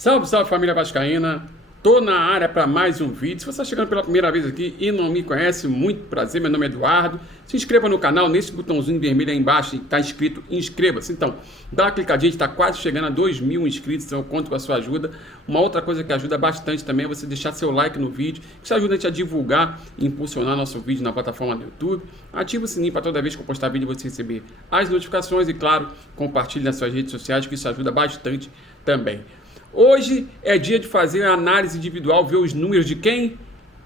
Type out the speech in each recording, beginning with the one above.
Salve, salve família vascaína, tô na área para mais um vídeo. Se você está chegando pela primeira vez aqui e não me conhece, muito prazer, meu nome é Eduardo. Se inscreva no canal, nesse botãozinho vermelho aí embaixo está escrito inscreva-se. Então, dá uma clicadinha, a gente está quase chegando a 2.000 inscritos, então eu conto com a sua ajuda. Uma outra coisa que ajuda bastante também é você deixar seu like no vídeo, que isso ajuda a gente a divulgar e impulsionar nosso vídeo na plataforma do YouTube. Ativa o sininho para toda vez que eu postar vídeo você receber as notificações e, claro, compartilhe nas suas redes sociais, que isso ajuda bastante também. Hoje é dia de fazer a análise individual, ver os números de quem?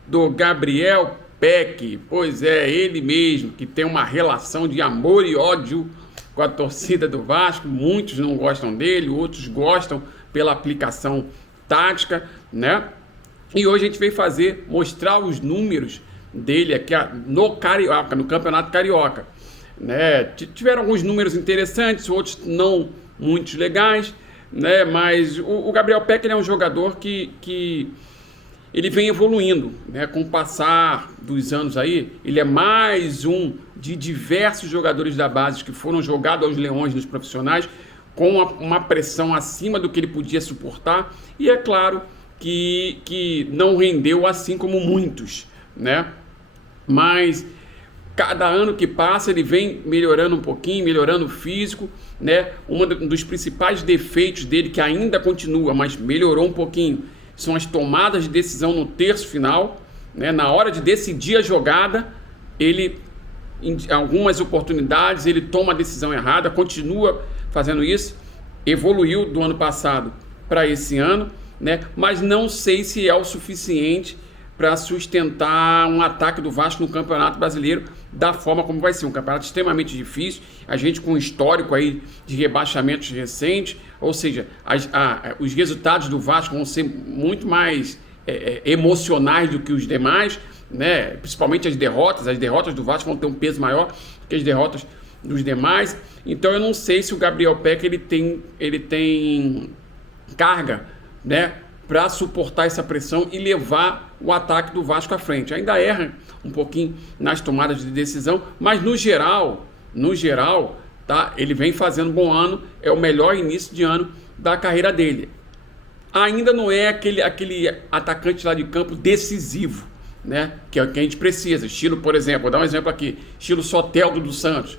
Do Gabriel Peck. Pois é, ele mesmo, que tem uma relação de amor e ódio com a torcida do Vasco. Muitos não gostam dele, outros gostam pela aplicação tática, né? E hoje a gente veio mostrar os números dele aqui no Carioca, no Campeonato Carioca, né? Tiveram alguns números interessantes, outros não muito legais, né? Mas o Gabriel Peck, ele é um jogador que ele vem evoluindo, né? Com o passar dos anos aí, ele é mais um de diversos jogadores da base que foram jogados aos leões nos profissionais com uma pressão acima do que ele podia suportar, e é claro que não rendeu assim como muitos, né? Mas cada ano que passa ele vem melhorando um pouquinho, melhorando o físico, né? Um dos principais defeitos dele, que ainda continua, mas melhorou um pouquinho, são as tomadas de decisão no terço final, né? Na hora de decidir a jogada, ele, em algumas oportunidades, ele toma a decisão errada, continua fazendo isso, evoluiu do ano passado para esse ano, né? Mas não sei se é o suficiente para sustentar um ataque do Vasco no Campeonato Brasileiro da forma como vai ser. Um campeonato extremamente difícil, a gente com um histórico aí de rebaixamentos recentes, ou seja, os resultados do Vasco vão ser muito mais emocionais do que os demais, né? Principalmente as derrotas do Vasco vão ter um peso maior que as derrotas dos demais. Então eu não sei se o Gabriel Peck ele tem carga, né, para suportar essa pressão e levar o ataque do Vasco à frente. Ainda erra um pouquinho nas tomadas de decisão, mas no geral, tá, ele vem fazendo um bom ano, é o melhor início de ano da carreira dele. Ainda não é aquele atacante lá de campo decisivo, né, que é o que a gente precisa. Estilo, por exemplo, vou dar um exemplo aqui, estilo Soteldo do Santos,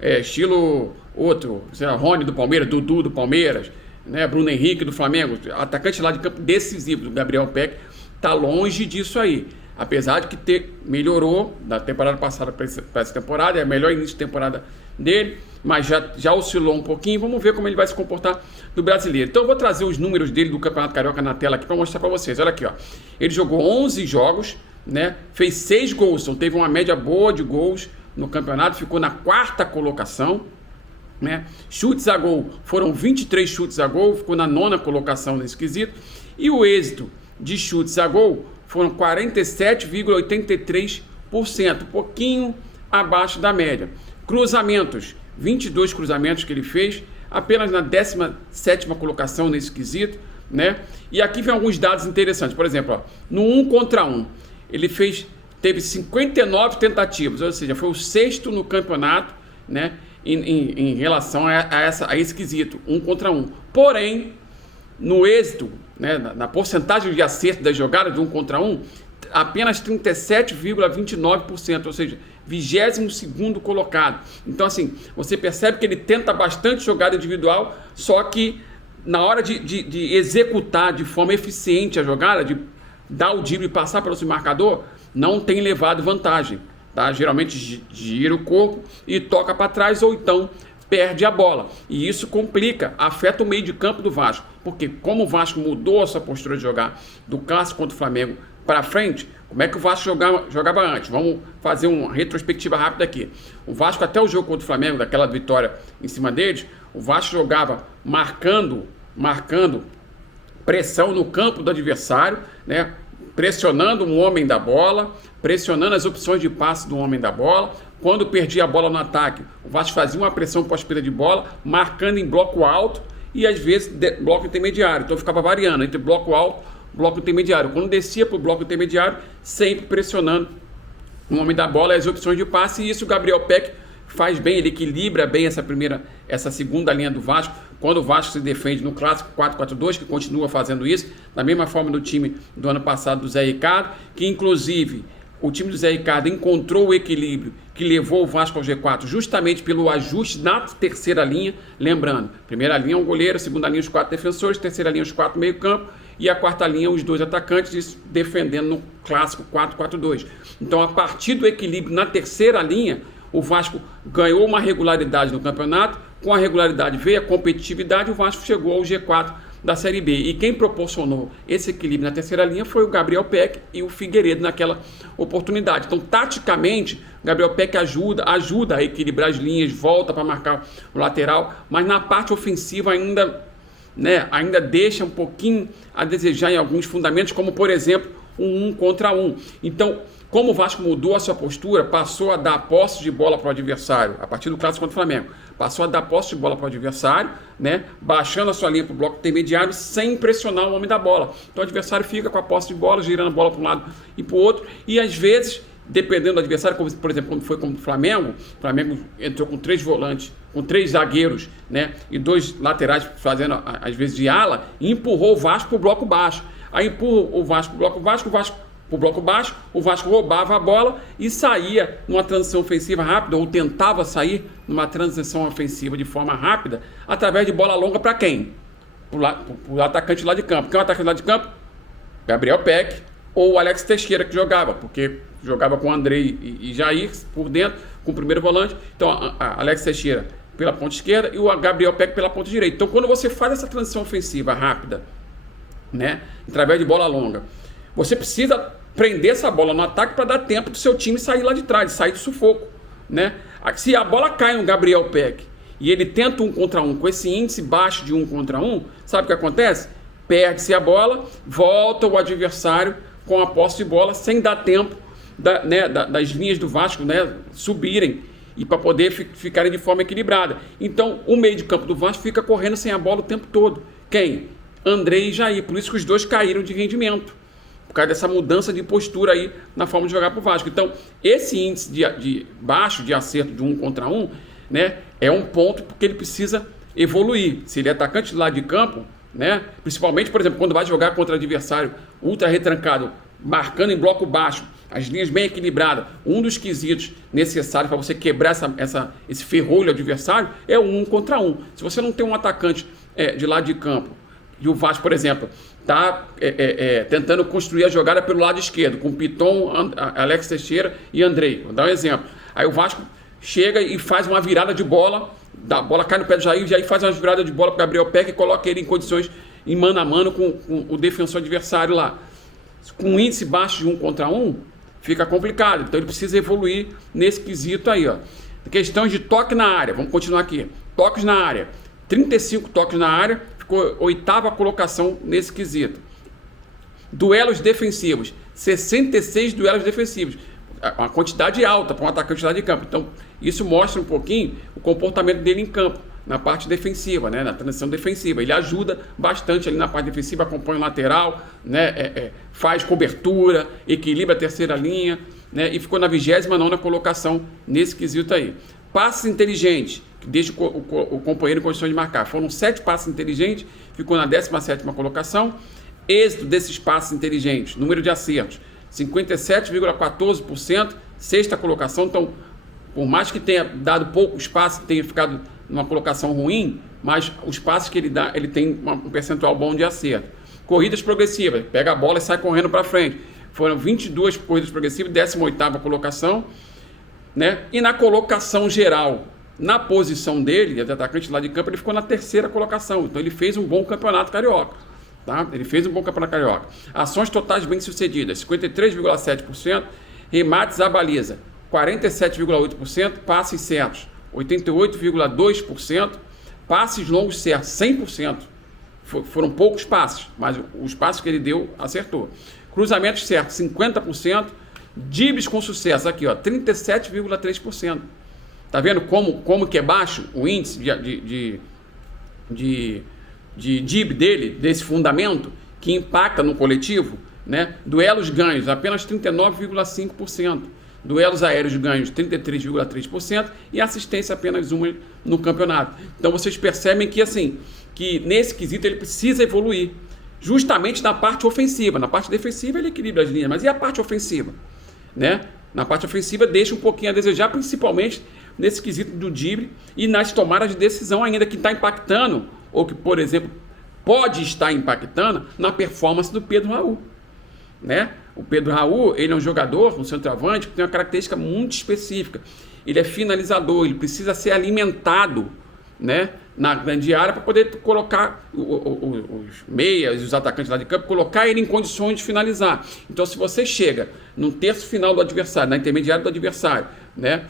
estilo outro, sei lá, Rony do Palmeiras, Dudu do Palmeiras, né, Bruno Henrique do Flamengo, atacante lá de campo decisivo. Do Gabriel Peck tá longe disso aí, apesar de que melhorou da temporada passada para essa temporada, é o melhor início de temporada dele, mas já oscilou um pouquinho. Vamos ver como ele vai se comportar no Brasileiro. Então eu vou trazer os números dele do Campeonato Carioca na tela aqui para mostrar para vocês. Olha aqui, ó. Ele jogou 11 jogos, né, fez 6 gols, então teve uma média boa de gols no campeonato, ficou na 4ª colocação, né? Chutes a gol, foram 23 chutes a gol, ficou na 9ª colocação nesse quesito, e o êxito de chutes a gol foram 47,83%, um pouquinho abaixo da média. Cruzamentos, 22 cruzamentos que ele fez, apenas na 17ª colocação nesse quesito, né? E aqui vem alguns dados interessantes. Por exemplo, ó, no 1 contra 1, ele teve 59 tentativas, ou seja, foi o 6º no campeonato, né, em relação a esse quesito, 1 contra 1. Porém, no êxito, né, na porcentagem de acerto das jogadas de 1 contra 1, apenas 37,29%, ou seja, 22º colocado. Então, assim, você percebe que ele tenta bastante jogada individual, só que na hora de executar de forma eficiente a jogada, de dar o drible e passar pelo seu marcador, não tem levado vantagem. Tá? Geralmente gira o corpo e toca para trás, ou então perde a bola. E isso complica, afeta o meio de campo do Vasco. Porque como o Vasco mudou a sua postura de jogar do clássico contra o Flamengo para frente, como é que o Vasco jogava antes? Vamos fazer uma retrospectiva rápida aqui. O Vasco, até o jogo contra o Flamengo, daquela vitória em cima deles, o Vasco jogava marcando pressão no campo do adversário, né? Pressionando um homem da bola, pressionando as opções de passe do homem da bola. Quando perdia a bola no ataque, o Vasco fazia uma pressão pós-perda de bola, marcando em bloco alto e às vezes bloco intermediário. Então ficava variando entre bloco alto e bloco intermediário. Quando descia para o bloco intermediário, sempre pressionando o homem da bola e as opções de passe. E isso o Gabriel Peck faz bem, ele equilibra bem essa segunda linha do Vasco, quando o Vasco se defende no clássico 4-4-2, que continua fazendo isso, da mesma forma do time do ano passado do Zé Ricardo, que inclusive o time do Zé Ricardo encontrou o equilíbrio que levou o Vasco ao G4 justamente pelo ajuste na terceira linha. Lembrando, primeira linha um goleiro, segunda linha os 4 defensores, terceira linha os 4 meio campo e a quarta linha os 2 atacantes, isso defendendo no clássico 4-4-2. Então, a partir do equilíbrio na terceira linha, o Vasco ganhou uma regularidade no campeonato, com a regularidade veio a competitividade, o Vasco chegou ao G4 da Série B. E quem proporcionou esse equilíbrio na terceira linha foi o Gabriel Peck e o Figueiredo naquela oportunidade. Então, taticamente, o Gabriel Peck ajuda a equilibrar as linhas, volta para marcar o lateral, mas na parte ofensiva ainda deixa um pouquinho a desejar em alguns fundamentos, como, por exemplo, um 1 contra 1. Então, como o Vasco mudou a sua postura, passou a dar posse de bola para o adversário, a partir do clássico contra o Flamengo, passou a dar posse de bola para o adversário, baixando a sua linha para o bloco intermediário, sem pressionar o homem da bola. Então o adversário fica com a posse de bola, girando a bola para um lado e para o outro, e às vezes, dependendo do adversário, como por exemplo, quando foi como o Flamengo entrou com 3 volantes, com 3 zagueiros, e 2 laterais fazendo, às vezes, de ala, e empurrou o Vasco para o bloco baixo. Aí empurra o Vasco para o bloco baixo, o bloco baixo, o Vasco roubava a bola e saía numa transição ofensiva rápida, ou tentava sair numa transição ofensiva de forma rápida, através de bola longa para quem? Para o atacante lá de campo. Quem é o atacante lá de campo? Gabriel Peck ou o Alex Teixeira, que jogava, porque jogava com o Andrei e Jair por dentro, com o primeiro volante. Então, a Alex Teixeira pela ponta esquerda e o Gabriel Peck pela ponta direita. Então, quando você faz essa transição ofensiva rápida, através de bola longa, você precisa prender essa bola no ataque para dar tempo do seu time sair lá de trás, sair do sufoco, Se a bola cai no Gabriel Peck e ele tenta 1 contra 1 com esse índice baixo de 1 contra 1, sabe o que acontece? Perde-se a bola, volta o adversário com a posse de bola sem dar tempo das linhas do Vasco subirem e para poder ficarem de forma equilibrada. Então o meio de campo do Vasco fica correndo sem a bola o tempo todo. Quem? Andrei e Jair. Por isso que os dois caíram de rendimento, por causa dessa mudança de postura aí na forma de jogar para o Vasco. Então, esse índice de baixo de acerto de 1 contra 1, é um ponto porque ele precisa evoluir. Se ele é atacante de lado de campo, principalmente, por exemplo, quando vai jogar contra adversário ultra retrancado, marcando em bloco baixo, as linhas bem equilibradas, um dos quesitos necessários para você quebrar esse ferrolho adversário é o 1 contra 1. Se você não tem um atacante de lado de campo, e o Vasco, por exemplo, está tentando construir a jogada pelo lado esquerdo, com Piton, Alex Teixeira e Andrei. Vou dar um exemplo. Aí o Vasco chega e faz uma virada de bola, a bola cai no pé do Jair, o Jair faz uma virada de bola para o Gabriel Peck e coloca ele em condições em mano a mano com o defensor adversário lá. Com um índice baixo de 1 contra 1, fica complicado. Então ele precisa evoluir nesse quesito aí. Questões de toque na área, vamos continuar aqui. Toques na área, 35 toques na área, ficou 8ª colocação nesse quesito. Duelos defensivos, 66 duelos defensivos, uma quantidade alta para um atacante lá de campo. Então isso mostra um pouquinho o comportamento dele em campo, na parte defensiva, na transição defensiva. Ele ajuda bastante ali na parte defensiva, acompanha o lateral, faz cobertura, equilibra a terceira linha, e ficou na 29ª colocação nesse quesito aí. Passes inteligentes, que deixa o companheiro em condições de marcar. Foram 7 passes inteligentes, ficou na 17ª colocação. Êxito desses passes inteligentes, número de acertos, 57,14%, 6ª colocação. Então, por mais que tenha dado pouco espaço, tenha ficado numa colocação ruim, mas os passes que ele dá, ele tem um percentual bom de acerto. Corridas progressivas, pega a bola e sai correndo para frente. Foram 22 corridas progressivas, 18ª colocação, E na colocação geral, na posição dele, de atacante lá de campo, ele ficou na 3ª colocação. Então ele fez um bom campeonato carioca. Ele fez um bom campeonato carioca. Ações totais bem-sucedidas, 53,7%. Remates à baliza, 47,8%. Passes certos, 88,2%. Passes longos certos, 100%. Foram poucos passes, mas os passes que ele deu, acertou. Cruzamentos certos, 50%. Dribles com sucesso, aqui, 37,3%. Tá vendo como que é baixo o índice de drible dele, desse fundamento, que impacta no coletivo, Duelos ganhos, apenas 39,5%. Duelos aéreos ganhos 33,3% e assistência apenas uma no campeonato. Então vocês percebem que assim, que nesse quesito ele precisa evoluir, justamente na parte ofensiva. Na parte defensiva ele equilibra as linhas, mas e a parte ofensiva, né? Na parte ofensiva deixa um pouquinho a desejar, principalmente nesse quesito do drible e nas tomadas de decisão ainda, que está impactando, ou que, por exemplo, pode estar impactando na performance do Pedro Raul, né? O Pedro Raul, ele é um jogador, um centroavante, que tem uma característica muito específica. Ele é finalizador, ele precisa ser alimentado, né, na grande área para poder colocar os meias, os atacantes lá de campo, colocar ele em condições de finalizar. Então, se você chega no terço final do adversário, na intermediária do adversário, né,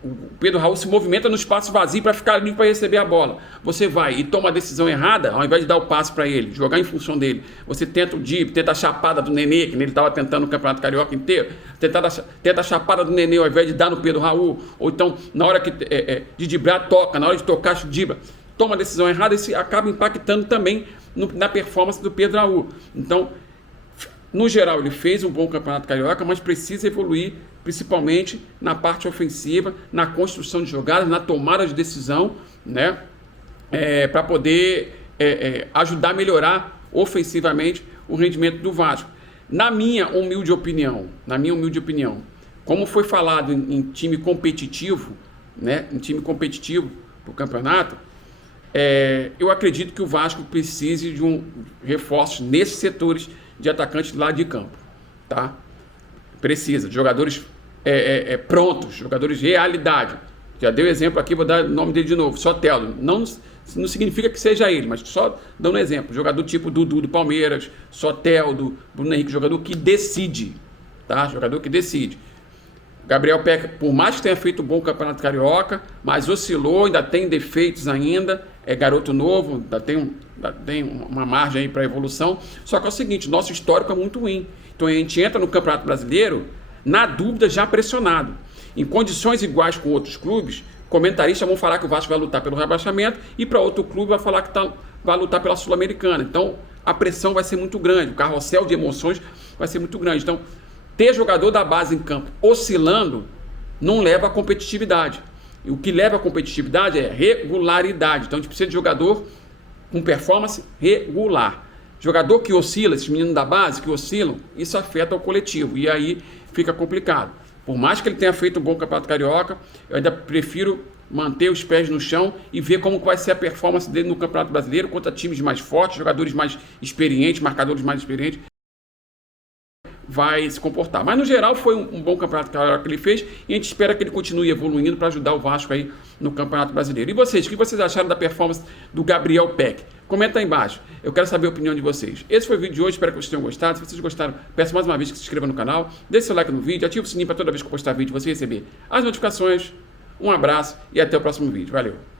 o Pedro Raul se movimenta no espaço vazio para ficar livre para receber a bola. Você vai e toma a decisão errada, ao invés de dar o passe para ele, jogar em função dele, você tenta o drible, tenta a chapada do Nenê, que ele estava tentando no Campeonato Carioca inteiro, tenta a chapada do Nenê ao invés de dar no Pedro Raul, ou então na hora de driblar, toca, na hora de tocar, dribla, toma a decisão errada, isso acaba impactando também na performance do Pedro Raul. Então, no geral, ele fez um bom Campeonato Carioca, mas precisa evoluir, principalmente na parte ofensiva, na construção de jogadas, na tomada de decisão, né? Para poder ajudar a melhorar ofensivamente o rendimento do Vasco. Na minha humilde opinião, como foi falado em time competitivo, né? Em time competitivo para o campeonato, eu acredito que o Vasco precise de um reforço nesses setores de atacantes lá de campo, tá? Precisa de jogadores prontos, jogadores de realidade. Já dei o exemplo aqui, vou dar o nome dele de novo, Soteldo. Não significa que seja ele, mas só dando um exemplo. Jogador tipo Dudu do Palmeiras, Soteldo, Bruno Henrique, jogador que decide, tá? Jogador que decide. Gabriel Peck, por mais que tenha feito um bom Campeonato Carioca, mas oscilou, ainda tem defeitos ainda, é garoto novo, ainda tem uma margem aí para evolução. Só que é o seguinte, nosso histórico é muito ruim. Então a gente entra no Campeonato Brasileiro, na dúvida, já pressionado. Em condições iguais com outros clubes, comentaristas vão falar que o Vasco vai lutar pelo rebaixamento e para outro clube vai falar que vai lutar pela Sul-Americana. Então a pressão vai ser muito grande, o carrossel de emoções vai ser muito grande. Então, ter jogador da base em campo oscilando não leva à competitividade. E o que leva à competitividade é regularidade. Então a gente precisa de jogador com performance regular. Jogador que oscila, esses meninos da base que oscilam, isso afeta o coletivo. E aí fica complicado. Por mais que ele tenha feito um bom Campeonato Carioca, eu ainda prefiro manter os pés no chão e ver como vai ser a performance dele no Campeonato Brasileiro contra times mais fortes, jogadores mais experientes, marcadores mais experientes, vai se comportar. Mas no geral foi um bom Campeonato Carioca que ele fez e a gente espera que ele continue evoluindo para ajudar o Vasco aí no Campeonato Brasileiro. E vocês, o que vocês acharam da performance do Gabriel Peck? Comenta aí embaixo, eu quero saber a opinião de vocês. Esse foi o vídeo de hoje, espero que vocês tenham gostado. Se vocês gostaram, peço mais uma vez que se inscreva no canal, deixe seu like no vídeo, ative o sininho para toda vez que eu postar vídeo você receber as notificações. Um abraço e até o próximo vídeo. Valeu!